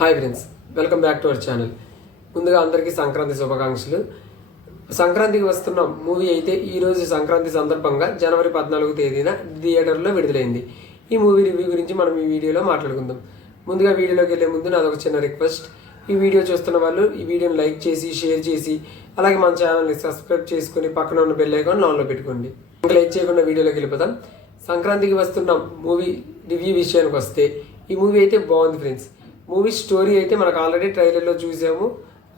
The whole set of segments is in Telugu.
Hi friends, welcome back to our channel. ముందుగా అందరికీ సంక్రాంతి శుభాకాంక్షలు. సంక్రాంతికి వస్తున్న మూవీ అయితే ఈరోజు సంక్రాంతి సందర్భంగా జనవరి 14వ తేదీన థియేటర్లో విడుదలైంది. ఈ మూవీ రివ్యూ గురించి మనం ఈ వీడియోలో మాట్లాడుకుందాం. ముందుగా వీడియోలోకి వెళ్ళే ముందు నాదొక చిన్న రిక్వెస్ట్. ఈ వీడియో చూస్తున్న వాళ్ళు ఈ వీడియోని లైక్ చేసి, షేర్ చేసి, అలాగే మన ఛానల్ని సబ్స్క్రైబ్ చేసుకుని పక్కన ఉన్న బెల్ ఐకాన్ ఆన్లో పెట్టుకోండి. ఇంకా లైక్ చేయకుండా వీడియోలోకి వెళ్ళిపోతాం. సంక్రాంతికి వస్తున్న మూవీ రివ్యూ విషయానికి వస్తే ఈ మూవీ అయితే బాగుంది ఫ్రెండ్స్. మూవీ స్టోరీ అయితే మనకు ఆల్రెడీ ట్రైలర్లో చూసాము,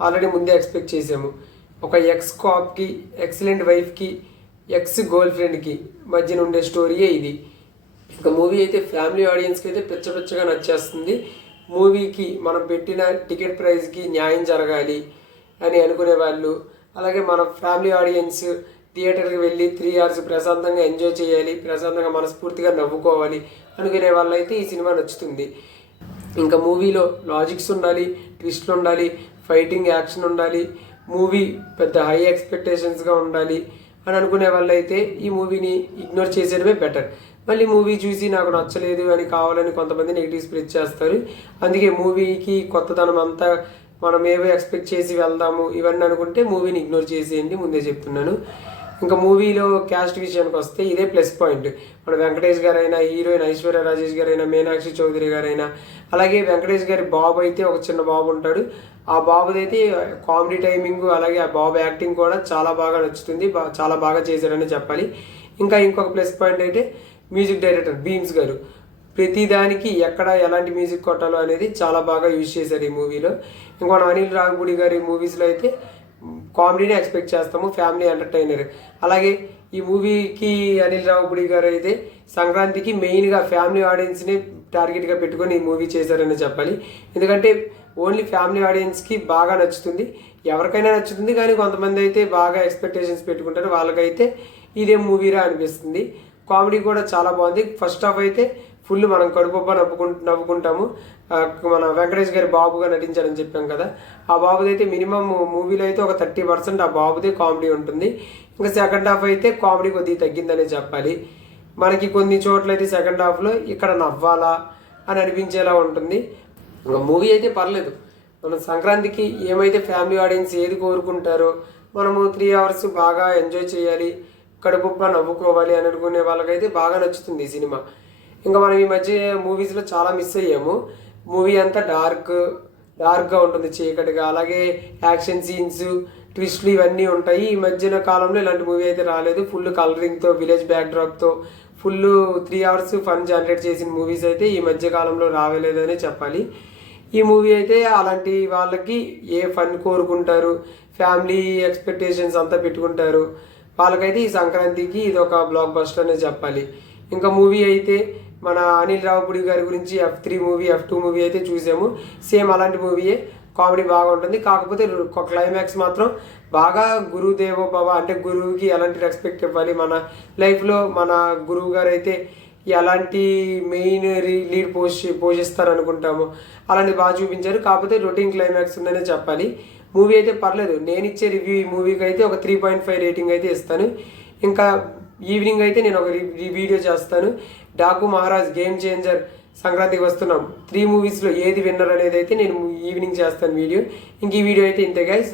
ఆల్రెడీ ముందే ఎక్స్పెక్ట్ చేసాము. ఒక ఎక్స్ కాప్కి, ఎక్సలెంట్ వైఫ్కి, ఎక్స్ గర్ల్ ఫ్రెండ్కి మధ్యన ఉండే స్టోరీయే ఇది. ఇంకా మూవీ అయితే ఫ్యామిలీ ఆడియన్స్కి అయితే పిచ్చగా నచ్చేస్తుంది. మూవీకి మనం పెట్టిన టికెట్ ప్రైస్కి న్యాయం జరగాలి అని అనుకునే వాళ్ళు, అలాగే మన ఫ్యామిలీ ఆడియన్స్ థియేటర్కి వెళ్ళి 3 hours ప్రశాంతంగా ఎంజాయ్ చేయాలి, ప్రశాంతంగా మనస్ఫూర్తిగా నవ్వుకోవాలి అనుకునే వాళ్ళైతే ఈ సినిమా నచ్చుతుంది. ఇంకా మూవీలో లాజిక్స్ ఉండాలి, ట్విస్ట్లు ఉండాలి, ఫైటింగ్, యాక్షన్ ఉండాలి, మూవీ పెద్ద హై ఎక్స్పెక్టేషన్స్గా ఉండాలి అని అనుకునే వాళ్ళైతే ఈ మూవీని ఇగ్నోర్ చేసేయడమే బెటర్. మళ్ళీ మూవీ చూసి నాకు నచ్చలేదు అని కావాలని కొంతమంది నెగిటివ్ స్ప్రెడ్ చేస్తారు. అందుకే మూవీకి కొత్తదనం అంతా మనం ఏవో ఎక్స్పెక్ట్ చేసి వెళ్దాము ఇవన్నీ అనుకుంటే మూవీని ఇగ్నోర్ చేసేయండి, ముందే చెప్తున్నాను. ఇంకా మూవీలో క్యాస్ట్ విషయానికి వస్తే ఇదే ప్లస్ పాయింట్. మన వెంకటేష్ గారైనా, హీరోయిన్ ఐశ్వర్య రాజేష్ గారైనా, మీనాక్షి చౌదరి గారైనా, అలాగే వెంకటేష్ గారి బాబు అయితే ఒక చిన్న బాబు ఉంటాడు. ఆ బాబుదైతే కామెడీ టైమింగ్, అలాగే ఆ బాబు యాక్టింగ్ కూడా చాలా బాగా నచ్చుతుంది, చాలా బాగా చేశారని చెప్పాలి. ఇంకా ఇంకొక ప్లస్ పాయింట్ అయితే మ్యూజిక్ డైరెక్టర్ బీమ్స్ గారు ప్రతిదానికి ఎక్కడ ఎలాంటి మ్యూజిక్ కొట్టాలో అనేది చాలా బాగా యూజ్ చేశారు ఈ మూవీలో. ఇంకా మన అనిల్ రావిపూడి గారి మూవీస్లో అయితే కామెడీని ఎక్స్పెక్ట్ చేస్తాము, ఫ్యామిలీ ఎంటర్టైనర్. అలాగే ఈ మూవీకి అనిల్ రావిపూడి గారు అయితే సంక్రాంతికి మెయిన్గా ఫ్యామిలీ ఆడియన్స్ని టార్గెట్గా పెట్టుకొని ఈ మూవీ చేశారని చెప్పాలి. ఎందుకంటే ఓన్లీ ఫ్యామిలీ ఆడియన్స్కి బాగా నచ్చుతుంది, ఎవరికైనా నచ్చుతుంది. కానీ కొంతమంది అయితే బాగా ఎక్స్పెక్టేషన్స్ పెట్టుకుంటారు, వాళ్ళకైతే ఇదే మూవీరా అనిపిస్తుంది. కామెడీ కూడా చాలా బాగుంది. ఫస్ట్ హాఫ్ అయితే ఫుల్ మనం కడుపొప్ప నవ్వుకుంటాము. మన వెంకటేష్ గారి బాబుగా నటించారని చెప్పాం కదా, ఆ బాబుది అయితే మినిమం మూవీలో అయితే ఒక 30% ఆ బాబుదే కామెడీ ఉంటుంది. ఇంకా సెకండ్ హాఫ్ అయితే కామెడీ కొద్దిగా తగ్గిందనే చెప్పాలి. మనకి కొన్ని చోట్ల అయితే సెకండ్ హాఫ్లో ఇక్కడ నవ్వాలా అని అనిపించేలా ఉంటుంది. ఇంకా మూవీ అయితే పర్లేదు. మనం సంక్రాంతికి ఏమైతే ఫ్యామిలీ ఆడియన్స్ ఏది కోరుకుంటారో, మనము 3 hours బాగా ఎంజాయ్ చేయాలి, కడుపుప్ప నవ్వుకోవాలి అని అనుకునే వాళ్ళకైతే బాగా నచ్చుతుంది ఈ సినిమా. ఇంకా మనం ఈ మధ్య మూవీస్లో చాలా మిస్ అయ్యాము. మూవీ అంతా డార్క్గా ఉంటుంది, చీకటిగా. అలాగే యాక్షన్ సీన్స్, ట్విస్ట్లు ఇవన్నీ ఉంటాయి. ఈ మధ్యన కాలంలో ఇలాంటి మూవీ అయితే రాలేదు. ఫుల్ కలరింగ్తో, విలేజ్ బ్యాక్డ్రాప్తో ఫుల్ 3 hours ఫన్ జనరేట్ చేసిన మూవీస్ అయితే ఈ మధ్య కాలంలో రావలేదనే చెప్పాలి. ఈ మూవీ అయితే అలాంటి వాళ్ళకి ఏ ఫన్ కోరుకుంటారు, ఫ్యామిలీ ఎక్స్పెక్టేషన్స్ అంతా పెట్టుకుంటారు, వాళ్ళకైతే ఈ సంక్రాంతికి ఇది ఒక బ్లాక్ బస్టర్ అనే చెప్పాలి. ఇంకా మూవీ అయితే మన అనిల్ రావిపూడి గారి గురించి F3 మూవీ, F2 మూవీ అయితే చూసాము. సేమ్ అలాంటి మూవీయే, కామెడీ బాగా ఉంటుంది. కాకపోతే క్లైమాక్స్ మాత్రం బాగా గురుదేవో భవ, అంటే గురువుకి ఎలాంటి రెస్పెక్ట్ ఇవ్వాలి మన లైఫ్లో, మన గురువు గారు అయితే ఎలాంటి మెయిన్ లీడ్ పోషిస్తారు అనుకుంటాము, అలాంటిది బాగా చూపించారు. కాకపోతే రొటీన్ క్లైమాక్స్ ఉందనే చెప్పాలి. మూవీ అయితే పర్లేదు. నేను ఇచ్చే రివ్యూ ఈ మూవీకి అయితే ఒక 3.5 రేటింగ్ అయితే ఇస్తాను. ఇంకా ఈవినింగ్ అయితే నేను ఒక వీడియో చేస్తాను. డాకు మహారాజ్, గేమ్ చేంజర్, సంక్రాంతికి వస్తున్నాం 3 మూవీస్లో ఏది విన్నర్ అనేది అయితే నేను ఈవినింగ్ చేస్తాను వీడియో. ఇంక ఈ వీడియో అయితే ఇంతే గైస్.